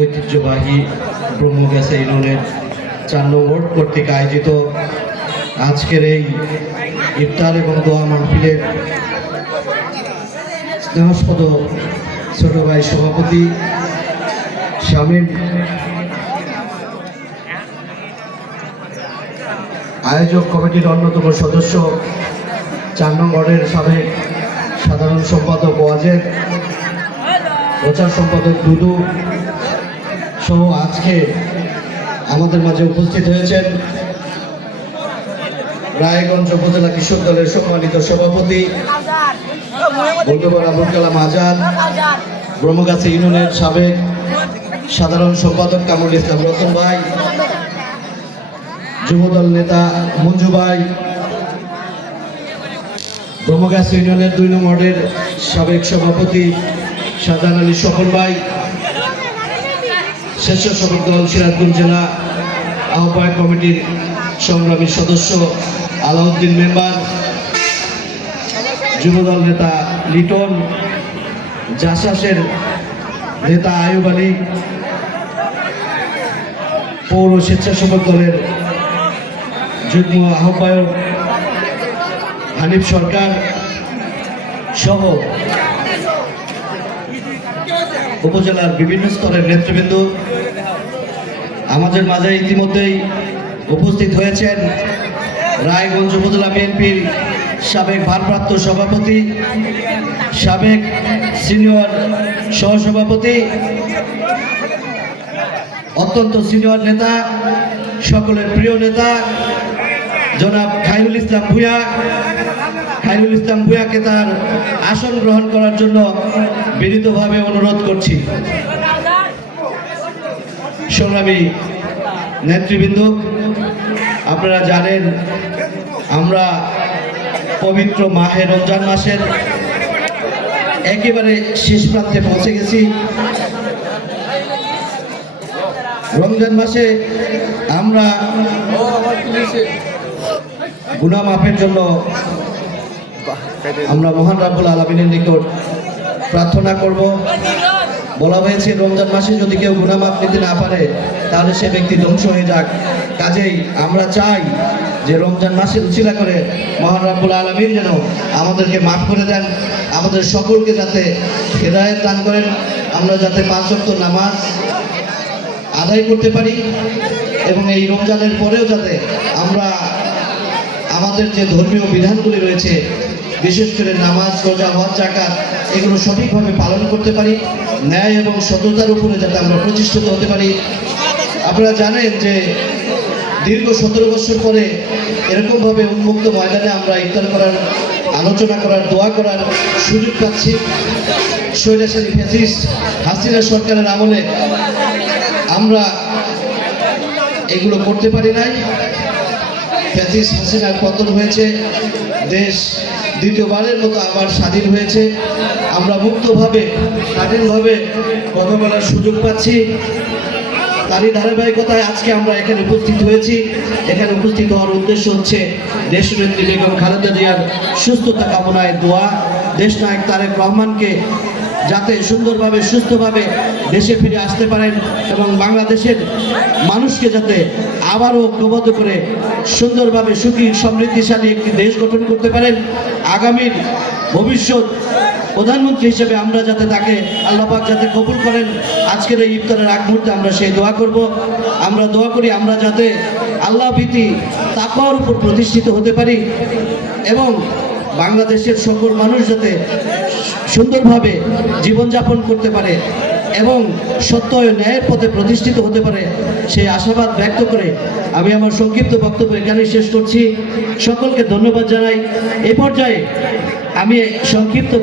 ঐতিহ্যবাহী ব্রহ্মগাছা ইউনিয়নের 4 নং ওয়ার্ড কর্তৃক আয়োজিত আজকের এই ইফতার এবং দোয়া মাহফিলের স্নেহস্পদ ছোট ভাই সভাপতি শামীম, আয়োজক কমিটির অন্যতম সদস্য 4 নং ওয়ার্ডের সাবেক সাধারণ সম্পাদক ওয়াজেদ, প্রচার সম্পাদক দুদু সহ আজকে আমাদের মাঝে উপস্থিত হয়েছেন রায়গঞ্জ উপজেলা কৃষক দলের সম্মানিত সভাপতি বন্ধুবর আবুল কালাম আজাদ, ব্রহ্মগাছা ইউনিয়নের সাবেক সাধারণ সম্পাদক কামরুল ইসলাম রতন ভাই, যুবদল নেতা মঞ্জু ভাই, ব্রহ্মগাছা ইউনিয়নের 2 নং ওয়ার্ডের সাবেক সভাপতি শাহজাহান আলী স্বপন ভাই, স্বেচ্ছাসেবক দল সিরাজগঞ্জ জেলা আহ্বায়ক কমিটির সংগ্রামী সদস্য আলাউদ্দিন মেম্বার, যুবদল নেতা লিটন, জাসাসের নেতা আয়ুব আলী, পৌর স্বেচ্ছাসেবক দলের যুগ্ম আহ্বায়ক হানিফ সরকার সহ উপজেলার বিভিন্ন স্তরের নেতৃবৃন্দ আমাদের মাঝে ইতিমধ্যেই উপস্থিত হয়েছেন রায়গঞ্জ উপজেলা বিএনপির সাবেক ভারপ্রাপ্ত সভাপতি, সাবেক সিনিয়র সহসভাপতি, অত্যন্ত সিনিয়র নেতা, সকলের প্রিয় নেতা জনাব খায়রুল ইসলাম ভূঁইয়া। খায়রুল ইসলাম ভূঁইয়াকে তার আসন গ্রহণ করার জন্য বিনীতভাবে অনুরোধ করছি। সংগ্রামী নেতৃবৃন্দ, আপনারা জানেন আমরা পবিত্র মাহে রমজান মাসের একেবারে শেষ প্রান্তে পৌঁছে গেছি। রমজান মাসে আমরা গুনাহ মাফের জন্য আমরা মহান রাব্বুল আলামিনের নিকট প্রার্থনা করব। বলা হয়েছে রমজান মাসে যদি কেউ গুনাহ মাফ নিতে না পারে তাহলে সে ব্যক্তি ধ্বংস হয়ে যাক। কাজেই আমরা চাই যে রমজান মাসে উছিলা করে মহান রাব্বুল আলামিন যেন আমাদেরকে মাফ করে দেন, আমাদের সকলকে যাতে হেদায়েত দান করেন, আমরা যাতে 5 ওয়াক্ত নামাজ আদায় করতে পারি এবং এই রমজানের পরেও যাতে আমরা আমাদের যে ধর্মীয় বিধানগুলি রয়েছে, বিশেষ করে নামাজ, রোজা, হজ, যাকাত, এগুলো সঠিকভাবে পালন করতে পারি, ন্যায় এবং সততার উপরে যাতে আমরা প্রতিষ্ঠিত হতে পারি। আপনারা জানেন যে দীর্ঘ 17 বছর পরে এরকমভাবে উন্মুক্ত ময়দানে আমরা ইফতার করার, আলোচনা করার, দোয়া করার সুযোগ পাচ্ছি। স্বৈরাচারী ফ্যাসিস্ট হাসিনা সরকারের আমলে আমরা এগুলো করতে পারি নাই। ফ্যাসিস্ট হাসিনার পতন হয়েছে, দেশ দ্বিতীয়বারের মতো আবার স্বাধীন হয়েছে। আমরা মুক্তভাবে, স্বাধীনভাবে কথা বলার সুযোগ পাচ্ছি। তারই ধারাবাহিকতায় আজকে আমরা এখানে উপস্থিত হয়েছি। এখানে উপস্থিত হওয়ার উদ্দেশ্য হচ্ছে দেশনেত্রী বেগম খালেদা জিয়ার সুস্থতা কামনায় দোয়া, দেশনায়ক তারেক রহমানকে যাতে সুন্দরভাবে, সুস্থভাবে দেশে ফিরে আসতে পারেন এবং বাংলাদেশের মানুষকে যাতে আবারও ঐক্যবদ্ধ করে সুন্দরভাবে সুখী সমৃদ্ধিশালী একটি দেশ গঠন করতে পারেন। আগামীর ভবিষ্যৎ প্রধানমন্ত্রী হিসেবে আমরা যাতে তাকে আল্লাহ পাক যাতে কবুল করেন। আজকের এই ইফতারের আগ মুহূর্তে আমরা সেই দোয়া করব। আমরা দোয়া করি আমরা যাতে আল্লাহ ভীতি তাকওয়ার উপর প্রতিষ্ঠিত হতে পারি এবং বাংলাদেশের সকল মানুষ যাতে সুন্দরভাবে জীবনযাপন করতে পারে এবং সত্য ও ন্যায়ের পথে প্রতিষ্ঠিত হতে পারে, সেই আশাবাদ ব্যক্ত করে আমি আমার সংক্ষিপ্ত বক্তব্য এখানেই শেষ করছি। সকলকে ধন্যবাদ জানাই। এই পর্যায়ে আমি সংক্ষিপ্ত